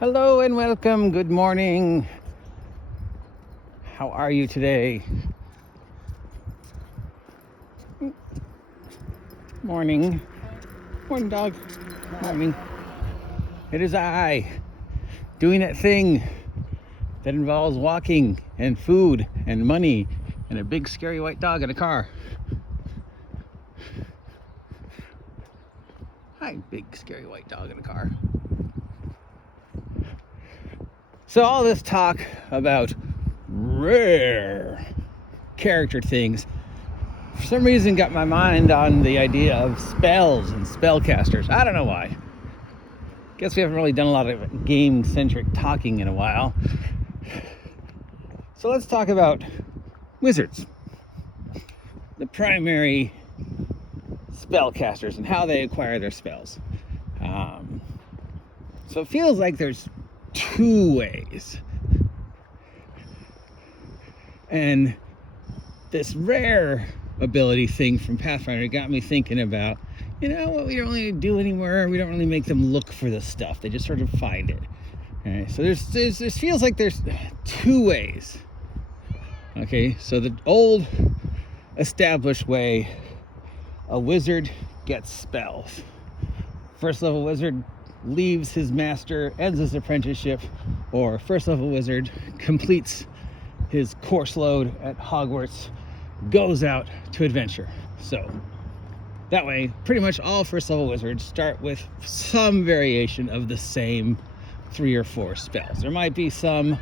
Hello and welcome. Good morning. How are you today? Morning. Morning, dog. Morning. It is I doing that thing that involves walking and food and money and a big scary white dog in a car. Hi, big scary white dog in a car. So all this talk about rare character things for some reason got my mind on the idea of spells and spellcasters. I don't know why. Guess we haven't really done a lot of game-centric talking in a while. So let's talk about wizards, the primary spellcasters and how they acquire their spells. So it feels like there's two ways. And this rare ability thing from Pathfinder got me thinking about, what we don't really do anymore. We don't really make them look for the stuff. They just sort of find it. Okay, so this feels like there's two ways. Okay, so the old established way, a wizard gets spells. First level wizard leaves his master, ends his apprenticeship, or first level wizard completes his course load at Hogwarts, goes out to adventure. So that way, pretty much all first level wizards start with some variation of the same 3 or 4 spells. There might be some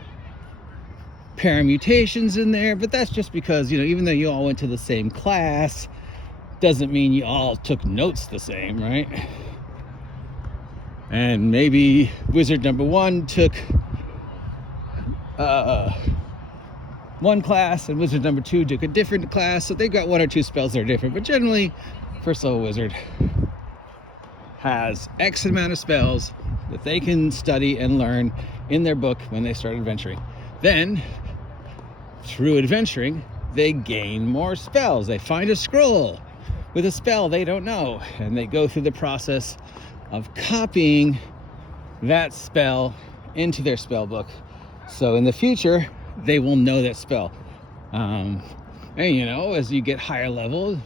paramutations in there, but that's just because, even though you all went to the same class, doesn't mean you all took notes the same, right? And maybe wizard number 1 took one class and wizard number 2 took a different class, so they've got 1 or 2 spells that are different, but generally first level wizard has X amount of spells that they can study and learn in their book when they start adventuring. Then through adventuring they gain more spells. They find a scroll with a spell they don't know, and they go through the process of copying that spell into their spell book, so in the future they will know that spell. And as you get higher level,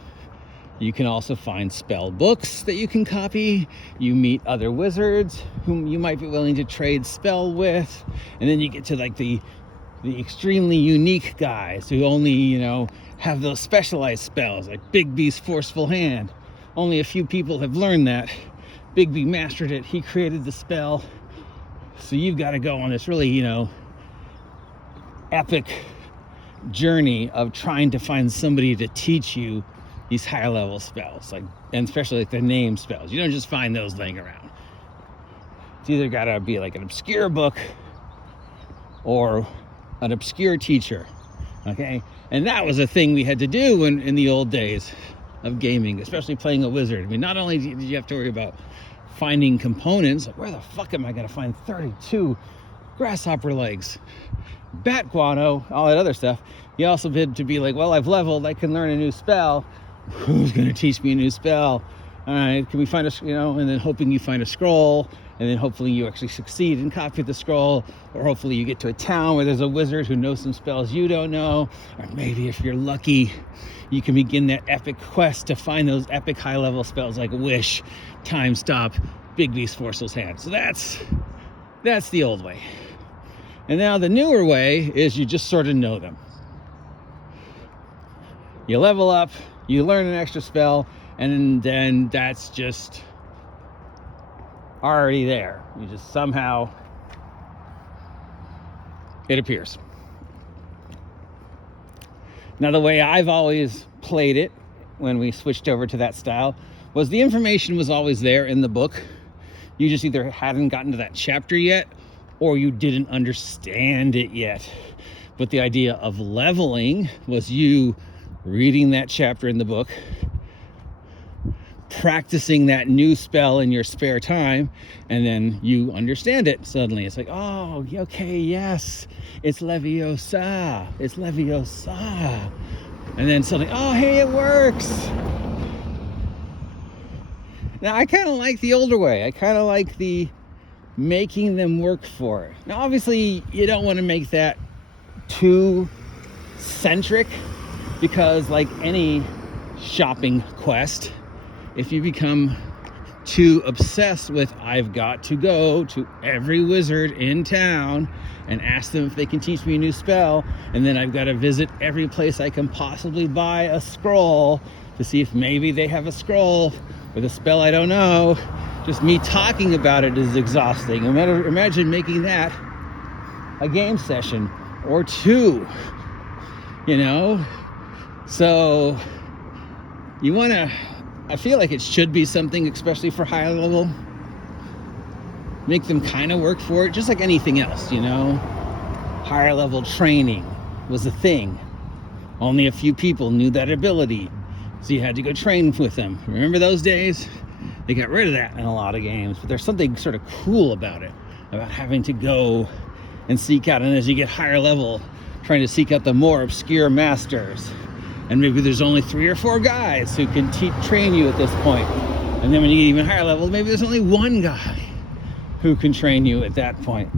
you can also find spell books that you can copy. You meet other wizards whom you might be willing to trade spell with, and then you get to like the extremely unique guys who only have those specialized spells, like Bigby's Forceful Hand. Only a few people have learned that. Bigby mastered it. He created the spell. So you've got to go on this really, epic journey of trying to find somebody to teach you these higher level spells, and especially like the name spells. You don't just find those laying around. It's either got to be like an obscure book or an obscure teacher. Okay, and that was a thing we had to do in the old days of gaming, especially playing a wizard. I mean, not only did you have to worry about finding components, like where the fuck am I going to find 32 grasshopper legs, bat guano, all that other stuff. You also had to be like, well, I've leveled, I can learn a new spell. Who's going to teach me a new spell? All right, can we find and then hoping you find a scroll, and then hopefully you actually succeed and copy the scroll, or hopefully you get to a town where there's a wizard who knows some spells you don't know, or maybe if you're lucky, you can begin that epic quest to find those epic high-level spells like Wish, Time Stop, Bigby's Forceful Hand. So that's the old way. And now the newer way is you just sort of know them. You level up, you learn an extra spell, and then that's just already there. You just somehow, it appears. Now, the way I've always played it when we switched over to that style was the information was always there in the book. You just either hadn't gotten to that chapter yet, or you didn't understand it yet. But the idea of leveling was you reading that chapter in the book, practicing that new spell in your spare time, and then you understand it suddenly. It's like, oh, okay, yes, it's Leviosa. It's Leviosa. And then suddenly, oh, hey, it works. Now, I kind of like the older way. I kind of like the making them work for it. Now, obviously, you don't want to make that too centric, because like any shopping quest, if you become too obsessed with I've got to go to every wizard in town and ask them if they can teach me a new spell, and then I've got to visit every place I can possibly buy a scroll to see if maybe they have a scroll with a spell I don't know, just me talking about it is exhausting. Imagine making that a game session or two, you know? So you want to, I feel like it should be something, especially for higher level, make them kind of work for it, just like anything else, you know? Higher level training was a thing. Only a few people knew that ability, so you had to go train with them. Remember those days? They got rid of that in a lot of games, but there's something sort of cool about it, about having to go and seek out, and as you get higher level, trying to seek out the more obscure masters. And maybe there's only 3 or 4 guys who can train you at this point. And then when you get even higher level, maybe there's only 1 guy who can train you at that point.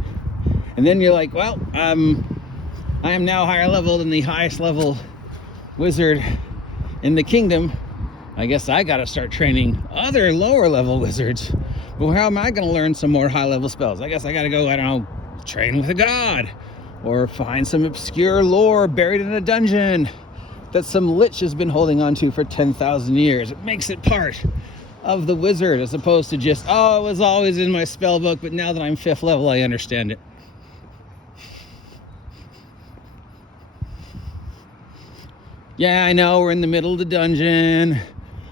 And then you're like, well, I am now higher level than the highest level wizard in the kingdom. I guess I gotta start training other lower level wizards. But how am I gonna learn some more high level spells? I guess I gotta go, I don't know, train with a god, or find some obscure lore buried in a dungeon that some lich has been holding on to for 10,000 years. It makes it part of the wizard, as opposed to just, oh, it was always in my spell book, but now that I'm 5th level, I understand it. Yeah, I know we're in the middle of the dungeon.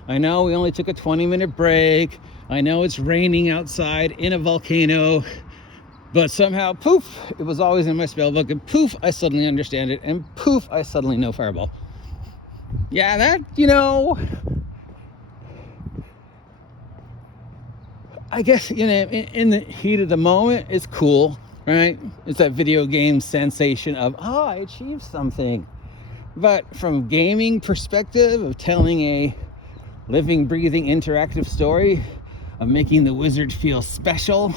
I know we only took a 20-minute break. I know it's raining outside in a volcano. But somehow, poof, it was always in my spellbook, and poof, I suddenly understand it, and poof, I suddenly know Fireball. Yeah, that, you know, I guess, you know, in the heat of the moment, it's cool, right? It's that video game sensation of, oh, I achieved something. But from gaming perspective, of telling a living, breathing, interactive story, of making the wizard feel special,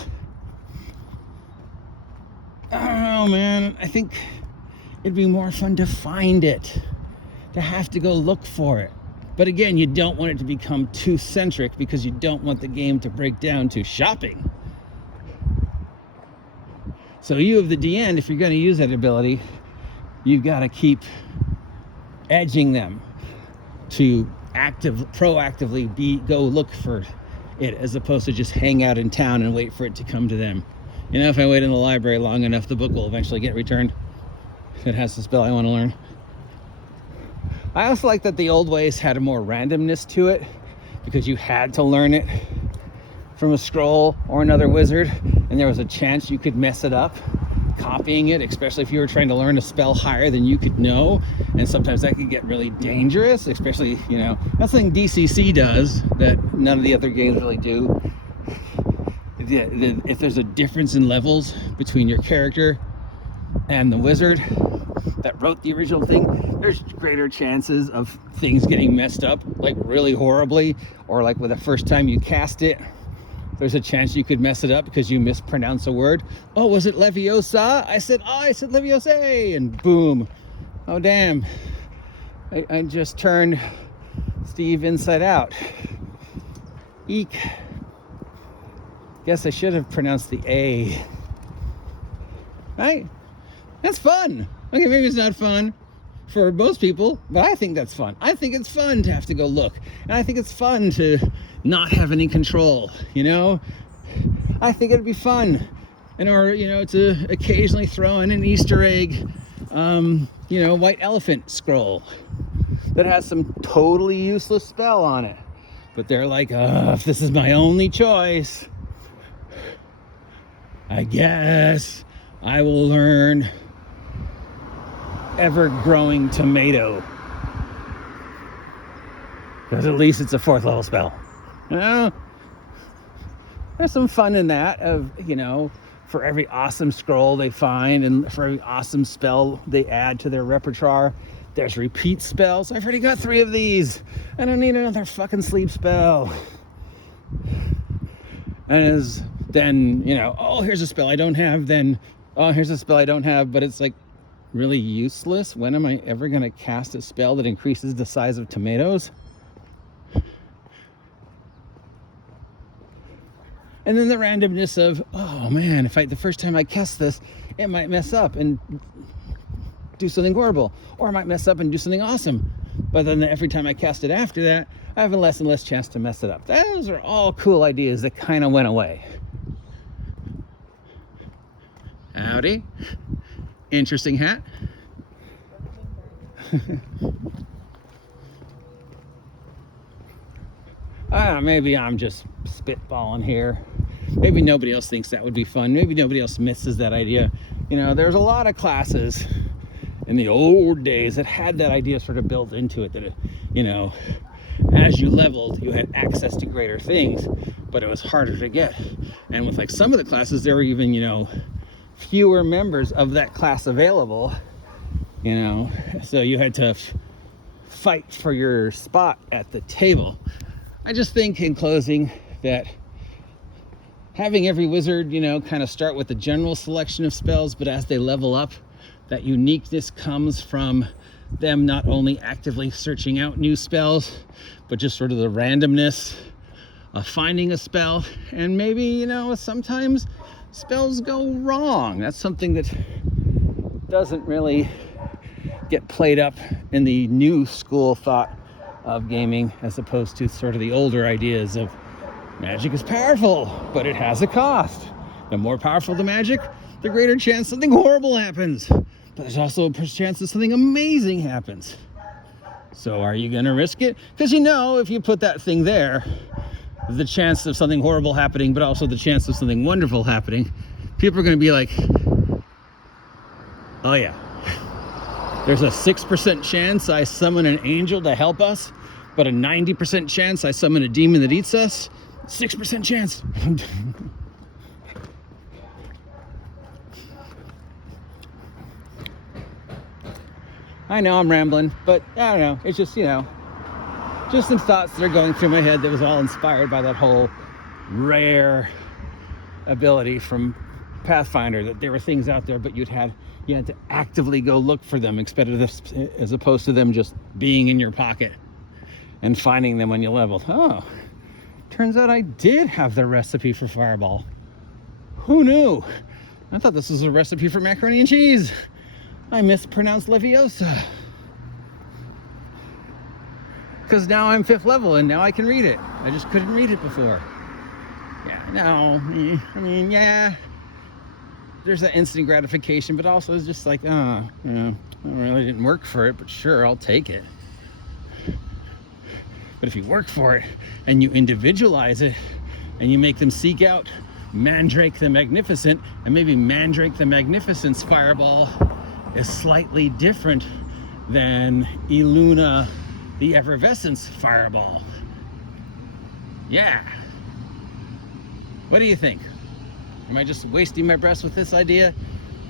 I don't know, man. I think it'd be more fun to find it, to have to go look for it. But again, you don't want it to become too centric, because you don't want the game to break down to shopping. So you of the DN, if you're going to use that ability, you've got to keep edging them to proactively go look for it, as opposed to just hang out in town and wait for it to come to them. You know, if I wait in the library long enough, the book will eventually get returned. It has the spell I want to learn. I also like that the old ways had a more randomness to it, because you had to learn it from a scroll or another wizard, and there was a chance you could mess it up copying it, especially if you were trying to learn a spell higher than you could know. And sometimes that could get really dangerous, especially, you know, that's something DCC does that none of the other games really do. If there's a difference in levels between your character and the wizard that wrote the original thing, there's greater chances of things getting messed up, like really horribly, or like with the first time you cast it, there's a chance you could mess it up because you mispronounce a word. Oh, was it Leviosa? I said Leviosa, and boom. Oh, damn. I just turned Steve inside out. Eek. Guess I should have pronounced the A. Right? That's fun. Okay, maybe it's not fun for most people, but I think that's fun. I think it's fun to have to go look. And I think it's fun to not have any control, you know? I think it'd be fun. Or, you know, to occasionally throw in an Easter egg, you know, white elephant scroll that has some totally useless spell on it. But they're like, if this is my only choice, I guess I will learn ever-growing tomato. Because at least it's a 4th level spell. You know? There's some fun in that of, you know, for every awesome scroll they find and for every awesome spell they add to their repertoire, there's repeat spells. I've already got 3 of these. I don't need another fucking sleep spell. And as then, you know, oh, here's a spell I don't have, then, oh, here's a spell I don't have, but it's like really useless. When am I ever going to cast a spell that increases the size of tomatoes? And then the randomness of, oh man, if the first time I cast this, it might mess up and do something horrible, or I might mess up and do something awesome. But then every time I cast it after that, I have a less and less chance to mess it up. Those are all cool ideas that kind of went away. Howdy. Interesting hat. Maybe I'm just spitballing here. Maybe nobody else thinks that would be fun. Maybe nobody else misses that idea. You know, there's a lot of classes in the old days that had that idea sort of built into it, that it, you know, as you leveled, you had access to greater things, but it was harder to get. And with like some of the classes, there were even, you know, fewer members of that class available, you know, so you had to fight for your spot at the table. I just think in closing that having every wizard, you know, kind of start with the general selection of spells, but as they level up, that uniqueness comes from them not only actively searching out new spells, but just sort of the randomness of finding a spell. And maybe, you know, sometimes spells go wrong. That's something that doesn't really get played up in the new school thought of gaming, as opposed to sort of the older ideas of magic is powerful, but it has a cost. The more powerful the magic, the greater chance something horrible happens. But there's also a chance that something amazing happens. So are you gonna risk it? Because you know, if you put that thing there, the chance of something horrible happening, but also the chance of something wonderful happening, people are gonna be like, oh yeah, there's a 6% chance I summon an angel to help us, but a 90% chance I summon a demon that eats us. 6% chance. I know I'm rambling, but I don't know. It's just, you know, just some thoughts that are going through my head that was all inspired by that whole rare ability from Pathfinder, that there were things out there, but you had to actively go look for them, as opposed to them just being in your pocket and finding them when you leveled. Oh, turns out I did have the recipe for Fireball. Who knew? I thought this was a recipe for macaroni and cheese. I mispronounced Leviosa. Because now I'm 5th level and now I can read it. I just couldn't read it before. Yeah, no, I mean, yeah, there's that instant gratification, but also it's just like, you know, I really didn't work for it, but sure, I'll take it. But if you work for it and you individualize it and you make them seek out Mandrake the Magnificent, and maybe Mandrake the Magnificent's Fireball is slightly different than Iluna the Effervescent's Fireball. Yeah. What do you think? Am I just wasting my breath with this idea?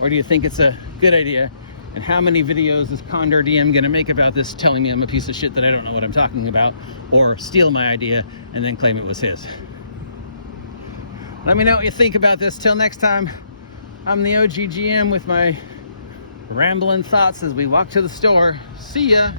Or do you think it's a good idea? And how many videos is Condor DM gonna make about this, telling me I'm a piece of shit that I don't know what I'm talking about, or steal my idea and then claim it was his? Let me know what you think about this. Till next time, I'm the OG GM with my rambling thoughts as we walk to the store. See ya.